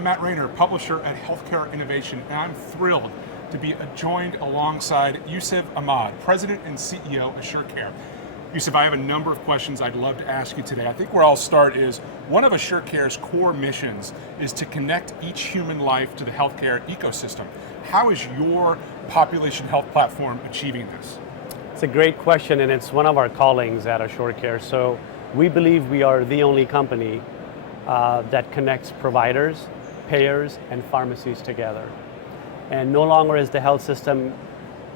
I'm Matt Raynor, publisher at Healthcare Innovation, and I'm thrilled to be joined alongside Yousuf Ahmad, President and CEO of AssureCare. Yousuf, I have a number of questions I'd love to ask you today. I think where I'll start is, one of AssureCare's core missions is to connect each human life to the healthcare ecosystem. How is your population health platform achieving this? It's a great question, and it's one of our callings at AssureCare. So we believe we are the only company that connects providers, payors, and pharmacies together. And no longer is the health system,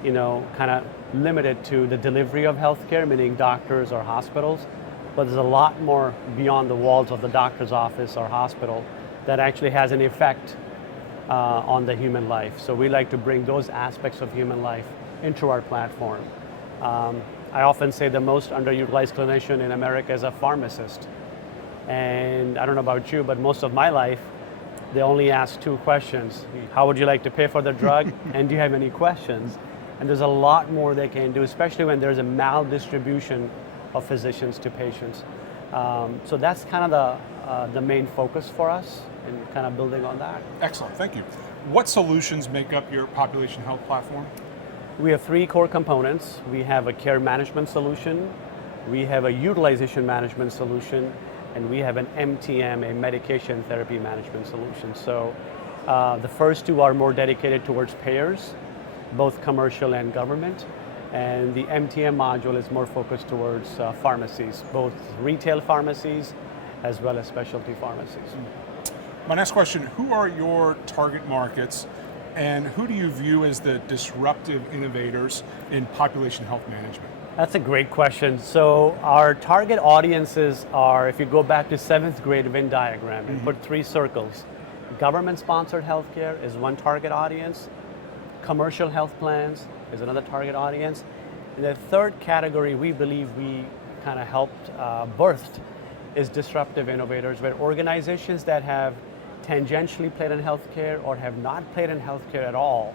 kind of limited to the delivery of healthcare, meaning doctors or hospitals, but there's a lot more beyond the walls of the doctor's office or hospital that actually has an effect on the human life. So we like to bring those aspects of human life into our platform. I often say the most underutilized clinician in America is a pharmacist. And I don't know about you, but most of my life, they only ask two questions. How would you like to pay for the drug? And do you have any questions? And there's a lot more they can do, especially when there's a maldistribution of physicians to patients. So that's kind of the main focus for us, and kind of building on that. Excellent, thank you. What solutions make up your population health platform? We have three core components. We have a care management solution, we have a utilization management solution, and we have an MTM, a medication therapy management solution. So the first two are more dedicated towards payers, both commercial and government, and the MTM module is more focused towards pharmacies, both retail pharmacies as well as specialty pharmacies. My next question, who are your target markets, and who do you view as the disruptive innovators in population health management? That's a great question. So our target audiences are, if you go back to 7th grade Venn diagram and put three circles, government-sponsored healthcare is one target audience, commercial health plans is another target audience, and the third category we believe we kind of helped birthed is disruptive innovators, where organizations that have tangentially played in healthcare or have not played in healthcare at all,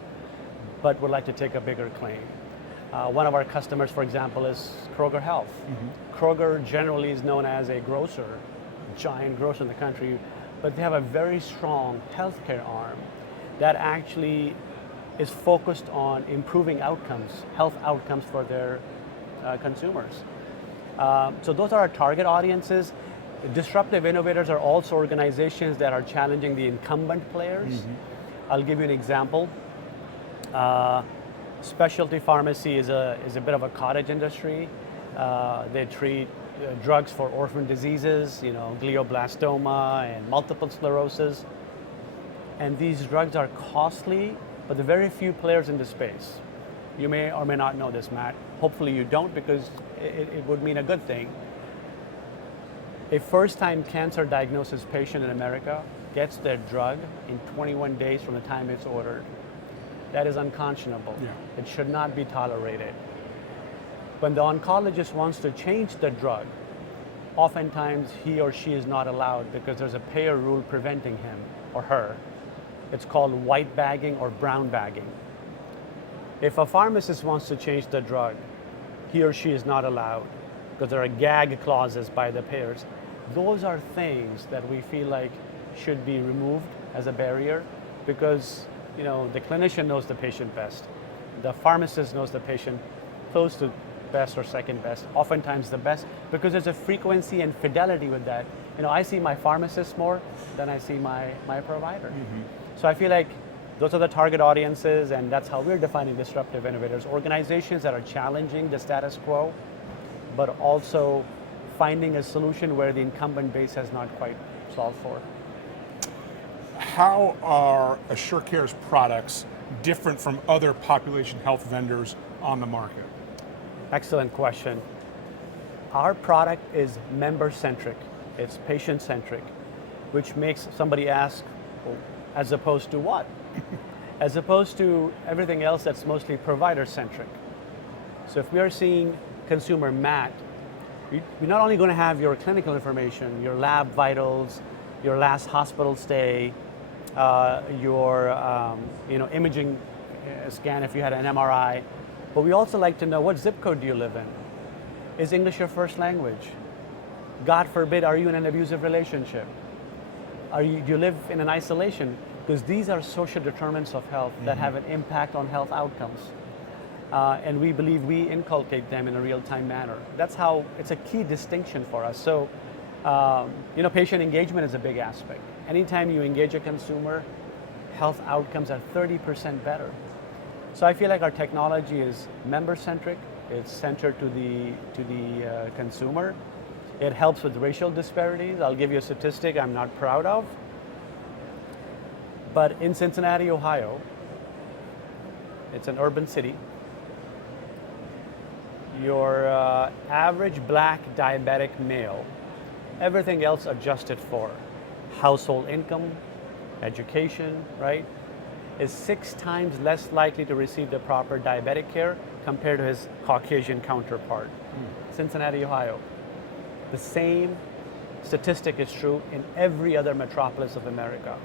but would like to take a bigger claim. One of our customers, for example, is Kroger Health. Kroger generally is known as a grocer, giant grocer in the country, but they have a very strong healthcare arm that actually is focused on improving outcomes, health outcomes for their consumers. So those are our target audiences. Disruptive innovators are also organizations that are challenging the incumbent players. I'll give you an example. Specialty pharmacy is a bit of a cottage industry. They treat drugs for orphan diseases, glioblastoma and multiple sclerosis. And these drugs are costly, but there are very few players in the space. You may or may not know this, Matt. Hopefully you don't, because it would mean a good thing. A first-time cancer diagnosis patient in America gets their drug in 21 days from the time it's ordered. That is unconscionable. Yeah. It should not be tolerated. When the oncologist wants to change the drug, oftentimes he or she is not allowed because there's a payer rule preventing him or her. It's called white bagging or brown bagging. If a pharmacist wants to change the drug, he or she is not allowed because there are gag clauses by the payers. Those are things that we feel like should be removed as a barrier, because the clinician knows the patient best. The pharmacist knows the patient close to best or second best, oftentimes the best, because there's a frequency and fidelity with that. I see my pharmacist more than I see my provider. So I feel like those are the target audiences, and that's how we're defining disruptive innovators. Organizations that are challenging the status quo, but also finding a solution where the incumbent base has not quite solved for. How are AssureCare's products different from other population health vendors on the market? Excellent question. Our product is member-centric, it's patient-centric, which makes somebody ask, well, as opposed to what? As opposed to everything else that's mostly provider-centric. So if we are seeing consumer Matt, you're not only going to have your clinical information, your lab vitals, your last hospital stay, your imaging scan if you had an MRI, but we also like to know, what zip code do you live in? Is English your first language? God forbid, are you in an abusive relationship? do you live in an isolation? Because these are social determinants of health that have an impact on health outcomes. And we believe we inculcate them in a real-time manner. That's how, it's a key distinction for us. So, patient engagement is a big aspect. Anytime you engage a consumer, health outcomes are 30% better. So I feel like our technology is member-centric, it's centered to the consumer. It helps with racial disparities. I'll give you a statistic I'm not proud of. But in Cincinnati, Ohio, it's an urban city, your average black diabetic male, everything else adjusted for, household income, education, right, is 6 times less likely to receive the proper diabetic care compared to his Caucasian counterpart. Cincinnati, Ohio. The same statistic is true in every other metropolis of America.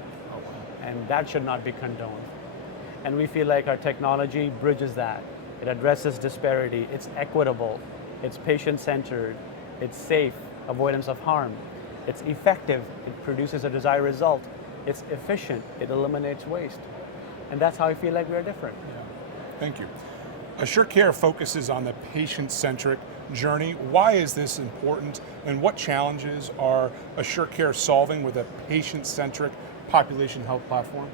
And that should not be condoned. And we feel like our technology bridges that. It addresses disparity, it's equitable, it's patient-centered, it's safe, avoidance of harm, it's effective, it produces a desired result, it's efficient, it eliminates waste. And that's how I feel like we're different. Yeah. Thank you. AssureCare focuses on the patient-centric journey. Why is this important, and what challenges are AssureCare solving with a patient-centric population health platform?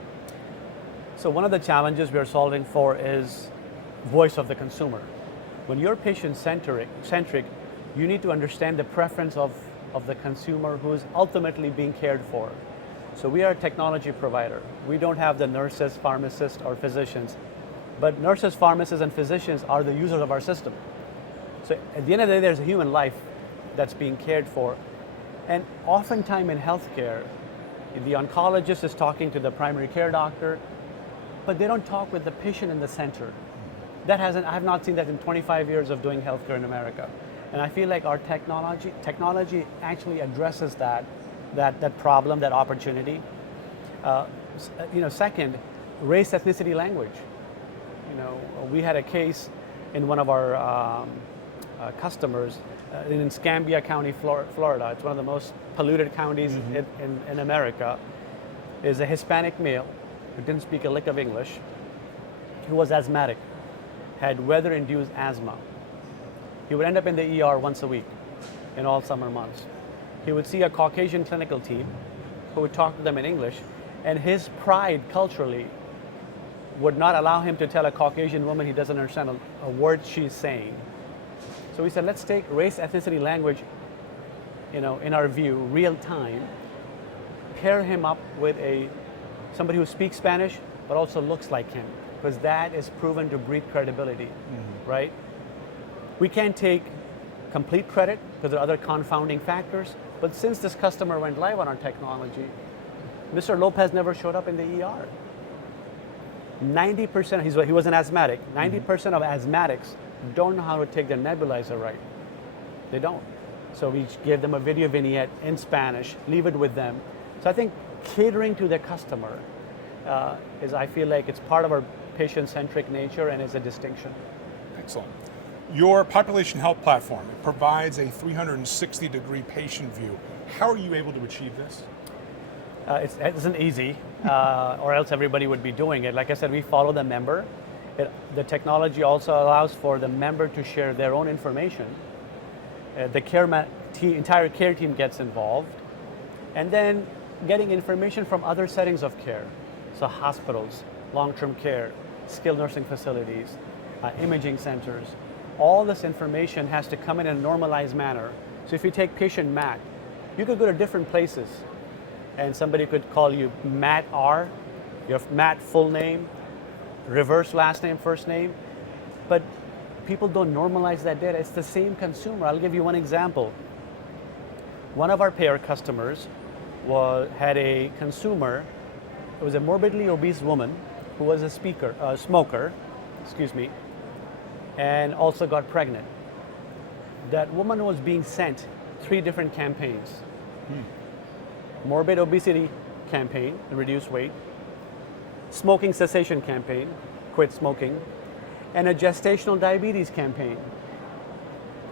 So one of the challenges we're solving for is voice of the consumer. When you're patient-centric, you need to understand the preference of the consumer who is ultimately being cared for. So we are a technology provider. We don't have the nurses, pharmacists, or physicians. But nurses, pharmacists, and physicians are the users of our system. So at the end of the day, there's a human life that's being cared for. And oftentimes in healthcare, the oncologist is talking to the primary care doctor, but they don't talk with the patient in the center. I have not seen that in 25 years of doing healthcare in America. And I feel like our technology actually addresses that problem, that opportunity. Second, race, ethnicity, language. We had a case in one of our customers in Escambia County, Florida. It's one of the most polluted counties in America. Is a Hispanic male who didn't speak a lick of English, who was asthmatic, had weather-induced asthma. He would end up in the ER once a week in all summer months. He would see a Caucasian clinical team who would talk to them in English, and his pride culturally would not allow him to tell a Caucasian woman he doesn't understand a word she's saying. So we said, let's take race, ethnicity, language, in our view, real time, pair him up with somebody who speaks Spanish, but also looks like him, because that is proven to breed credibility, right? We can't take complete credit because there are other confounding factors, but since this customer went live on our technology, Mr. Lopez never showed up in the ER. 90%, he was an asthmatic, 90% of asthmatics don't know how to take their nebulizer right. They don't. So we gave them a video vignette in Spanish, leave it with them. So I think catering to the customer I feel like it's part of our patient-centric nature and is a distinction. Excellent. Your population health platform provides a 360-degree patient view. How are you able to achieve this? It isn't easy, or else everybody would be doing it. Like I said, we follow the member. The technology also allows for the member to share their own information. The entire care team gets involved. And then getting information from other settings of care. So hospitals, long-term care, skilled nursing facilities, imaging centers. All this information has to come in a normalized manner. So if you take patient Matt, you could go to different places and somebody could call you Matt R, your Matt full name, reverse last name, first name, but people don't normalize that data. It's the same consumer. I'll give you one example. One of our payer customers had a consumer. It was a morbidly obese woman who was a smoker, and also got pregnant. That woman was being sent 3 different campaigns. Morbid obesity campaign, reduce weight, smoking cessation campaign, quit smoking, and a gestational diabetes campaign.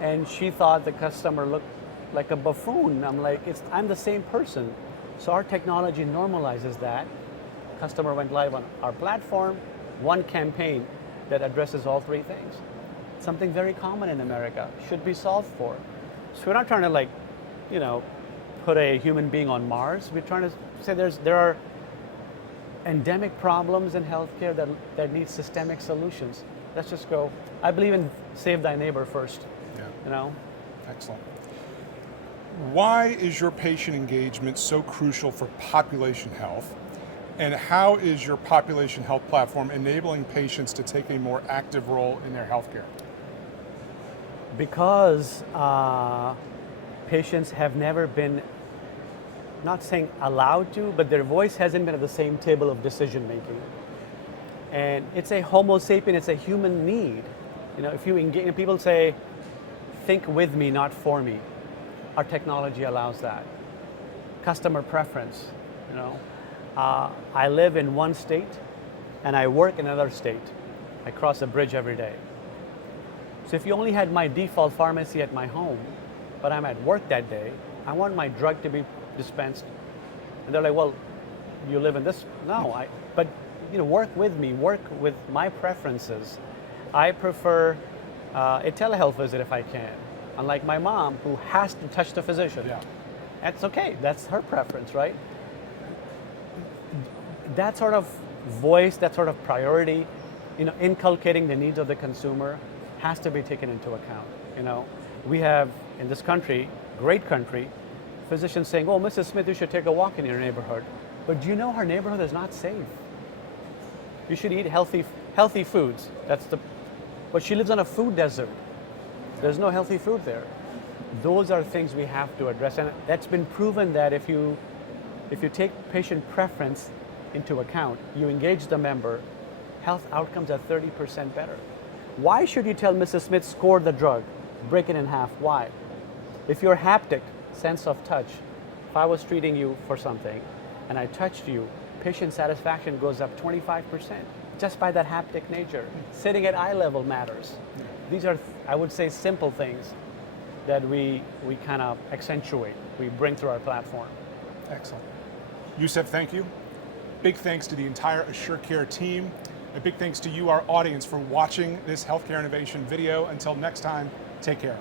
And she thought the customer looked like a buffoon. I'm like, I'm the same person. So our technology normalizes that. Customer went live on our platform, one campaign that addresses all three things. Something very common in America, should be solved for. So we're not trying to put a human being on Mars. We're trying to say there are endemic problems in healthcare that need systemic solutions. Let's just go. I believe in save thy neighbor first. Yeah. Excellent. Why is your patient engagement so crucial for population health? And how is your population health platform enabling patients to take a more active role in their healthcare? Because patients have never been, not saying allowed to, but their voice hasn't been at the same table of decision making. And it's a homo sapien, it's a human need. If you engage, people say, think with me, not for me. Our technology allows that. Customer preference, I live in one state and I work in another state. I cross a bridge every day. So if you only had my default pharmacy at my home, but I'm at work that day, I want my drug to be dispensed. And they're like, well, you live in this? No, but work with me, work with my preferences. I prefer a telehealth visit if I can. Unlike my mom, who has to touch the physician. Yeah. That's okay, that's her preference, right? That sort of voice, that sort of priority, inculcating the needs of the consumer has to be taken into account. We have, in this country, great country, physicians saying, oh, Mrs. Smith, you should take a walk in your neighborhood. But do you know her neighborhood is not safe? You should eat healthy foods. But she lives on a food desert. There's no healthy food there. Those are things we have to address, and that's been proven that if you take patient preference into account, you engage the member, health outcomes are 30% better. Why should you tell Mrs. Smith, score the drug, break it in half? Why? If your haptic sense of touch, if I was treating you for something and I touched you, patient satisfaction goes up 25% just by that haptic nature. Sitting at eye level matters. These are, I would say, simple things that we kind of accentuate, we bring through our platform. Excellent. Yousuf, thank you. Big thanks to the entire AssureCare team. A big thanks to you, our audience, for watching this healthcare innovation video. Until next time, take care.